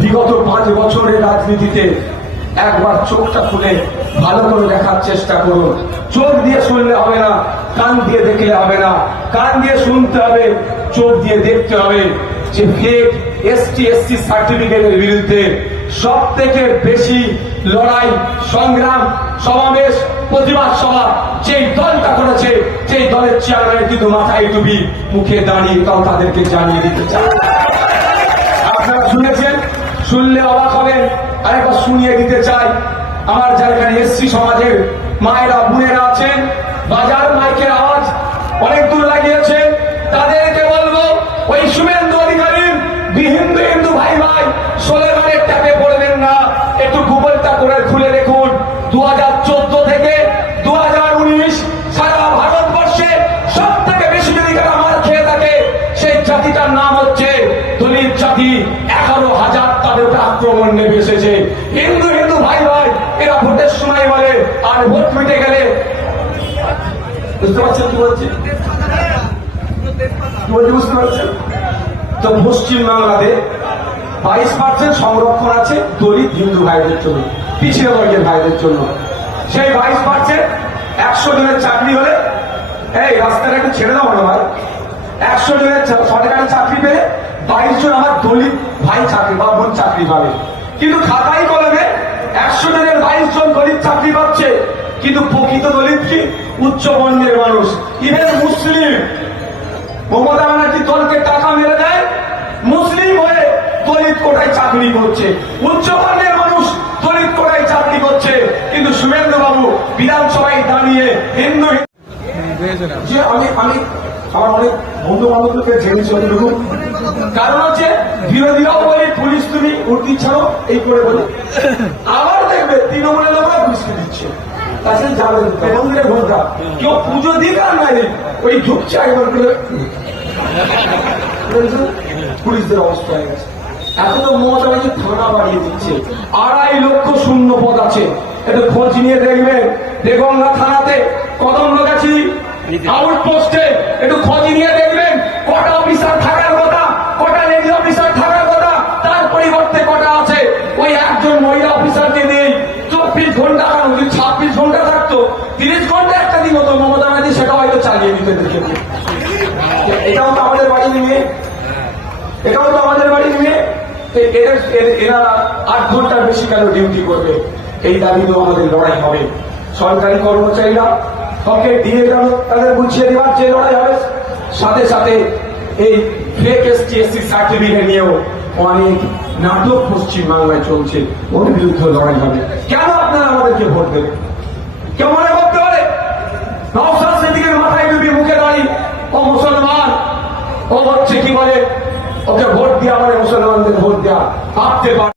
বিগত 5 বছরের রাজনীতিতে একবার চোখটা খুলে ভালো করে দেখার চেষ্টা করুন। চোখ দিয়ে শুনলে হবে না, কান দিয়ে দেখলে হবে না, কান দিয়ে শুনতে হবে, চোখ দিয়ে দেখতে হবে যে ফেক এসটি/এসসি সার্টিফিকেটের বিরুদ্ধে সব থেকে বেশি লড়াই, সংগ্রাম, সমাবেশ, প্রতিবাদ সভা যেই দলটা করেছে, যেই দলের চেয়ারম্যান কিন্তু মাথায় টুপি, মুখে দাঁড়িয়ে, তাও তাদেরকে জানিয়ে দিতে চাই। আপনারা শুনেছেন, শুনলে অবাক হবেন, আরেকবার শুনিয়ে দিতে চাই। আমার যারা এখানে এসসি সমাজের মায়েরা, বোনেরা আছেন, বাজার মাইকের আওয়াজ অনেক দূর লাগিয়েছেন, তাদেরকে বলবো ওই শুভেন্দু অধিকারীর হিন্দু হিন্দু ভাই ভাই স্লোগানের ট্যাপে পড়বেন না। একটু গুগলটা করে খুলে দেখুন, 2014 থেকে 2019 সারা ভারতবর্ষে সব থেকে বেশি যদি কারা মার খেয়ে থাকে, সেই জাতিটার নাম হচ্ছে দলিত জাতি। 11,000 তাদের উপরে আক্রমণ নেমে এসেছে। হিন্দু হিন্দু ভাই ভাই এরা ভোটের সময় বলে, আর ভোট মিটে গেলে বুঝতে পারছেন কি বলছে, বুঝতে পারছেন তো? পশ্চিম বাংলাতে 22% সংরক্ষণ আছে দলিত হিন্দু ভাইদের জন্য, পিছিয়ে বর্গের ভাইদের জন্য। সেই 22% 100 জনের চাকরি হলে, এই রাস্তাটা একটু ছেড়ে দাও না ভাই, 100 জনের সরকারি চাকরি পেলে 22 জন আমার দলিত ভাই চাকরি বা বোন চাকরি পাবে। কিন্তু খাতায় কলমে 100 জনের 22 জন দলিত চাকরি পাচ্ছে, কিন্তু প্রকৃত দলিত কি? উচ্চ বর্ণের মানুষ। ইভেন মুসলিম, মমতা ব্যানার্জি দলকে টাকা মেরে দেয়, মুসলিম হয়ে দলিত কোটায় চাকরি করছে, উচ্চ বর্ণের মানুষ দলিত কোটায় চাকরি করছে। কিন্তু শুভেন্দু বাবু বিধানসভায় দাঁড়িয়ে হিন্দু যে আমি আমার অনেক বন্ধু বান্ধবকে জেনেছি অতটুকু, কারণ হচ্ছে বিরোধীরাও বলে পুলিশ তুমি উর্দি ছাড়ো এই করে বলে, আবার দেখবে তৃণমূলের লোকরা পুলিশকে দিচ্ছে। তাছাড়া যাবে মন্দিরে ভোটটা কেউ পুজো দিক আর নাই ওই ঢুকছে একবার করে পুলিশদের অবস্থা হয়ে গেছে। এত তো মমতা ব্যানার্জি থানা বাড়িয়ে দিচ্ছে, 2.5 লক্ষ শূন্য পদ আছে। একটু খোঁজ নিয়ে দেখবেন, দেগঙ্গা থানাতে কদমগাছি আউটপোস্টে একটু খোঁজ নিয়ে দেখবেন কটা অফিসার থাকার কথা, কটা লেডি অফিসার থাকার কথা, তার পরিবর্তে কটা আছে। ওই একজন মহিলা অফিসারকে নেই 24 ঘন্টা, কারণ যদি 26 ঘন্টা থাকতো 30 ঘন্টা একটা দিন হতো, মমতা ব্যানার্জি সেটা হয়তো চালিয়ে দিতে দেখেছে। এটাও তো আমাদের বাড়ির মেয়ে, এটাও তো আমাদের বাড়ির মেয়ে। এরা 8 ঘন্টার বেশি কেন ডিউটি করবে? এই দাবি তো আমাদের লড়াই হবে। সরকারি কর্মচারীরা হকে দিয়ে গেল, তাদের বুঝিয়ে দেওয়ার যে লড়াই হবে, সাথে সাথে এই ফেক এসটি/এসসি সার্টিফিকেট নিয়েও অনেক নাটক পশ্চিম বাংলায় চলছে, ওর বিরুদ্ধে লড়াই হবে। কেন আপনারা আমাদেরকে ভোট দেবেন? কেউ মনে করতে পারে নওশাদ সিদ্দিকীর মাথায় টুপি, মুখে দাঁড়ি, ও মুসলমান, ও হচ্ছে কি বলে, ওকে ভোট দিয়ে আমাদের মুসলমানদের ভোট দেওয়া, ভাবতে পারে।